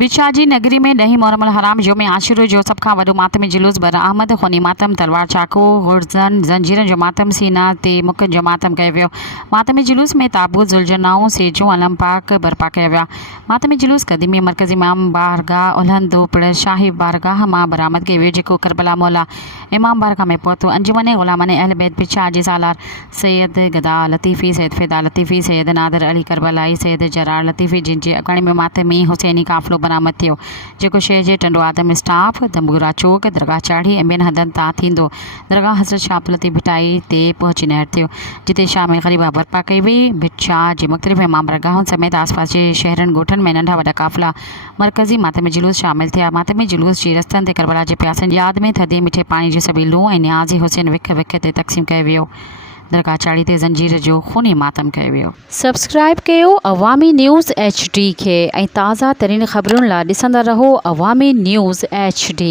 बिछाजी नगरी में ॾहीं मुहर्रम हराम योम आशूरा जो सभ खां वॾो मातमी जुलूस बर अहमद ख़ूनी मातम तलवार चाकू गुर्ज़न ज़ंजीरनि जो मातम सीना ते मुकनि जो मातम कयो वियो। मातमी जुलूस में ताबूत ज़ुलजनाऊं सेजूं अलम पाक बर्पा कया विया। मातमी जुलूस क़दीमी मरकज़ी इमाम बारगाह उल्हंदो पिणु शाही बारगाह मां बरामद कयो वियो, जेको करबला मौला इमाम बारगाह में पहुतो। अंजुमन ग़ुलामन अहल बैत बिछाजी सालार सैयद गदा लतीफ़ी, सैयद फ़िदा लतीफ़ी, सैयद नादर अली करबलाई, सैयद जरार लतीफ़ी, जिन जे अगणे में मातमी हुसैनी काफ़िलो बरामद थियो, जेको शहर जे टंडो आदम स्टाफ दमगुरा चौक दरगाह चाढ़ी ऐं ॿियनि हंधनि तां थींदो दरगाह हज़रत शाह अब्दुल भिटाई ते पहुची नहर थियो, जिते शाह में ग़रीबा बर्पा कई वई। बिछा जे मुख़्तलिफ़ इमाम बारगाहुनि समेत आसपास जे शहरनि ॻोठनि में नंढा वॾा काफ़िला मरकज़ी मातमी जुलूस शामिल थिया। मातमी जुलूस जी रस्तनि ते करबला जे प्यासनि यादि में थधे मिठे पाणी जो सबीलूं ऐं न्याज़ी हुसैन विख विख ते तक़सीम कयो वियो। दरगाह चाढ़ी ते ज़ंजीर जो खूनी मातम कयो वियो। सब्सक्राइब कयो अवामी न्यूज़ HD खे ऐं ताज़ा तरीन ख़बरुनि लाइ ॾिसंदा रहो अवामी न्यूज़ HD।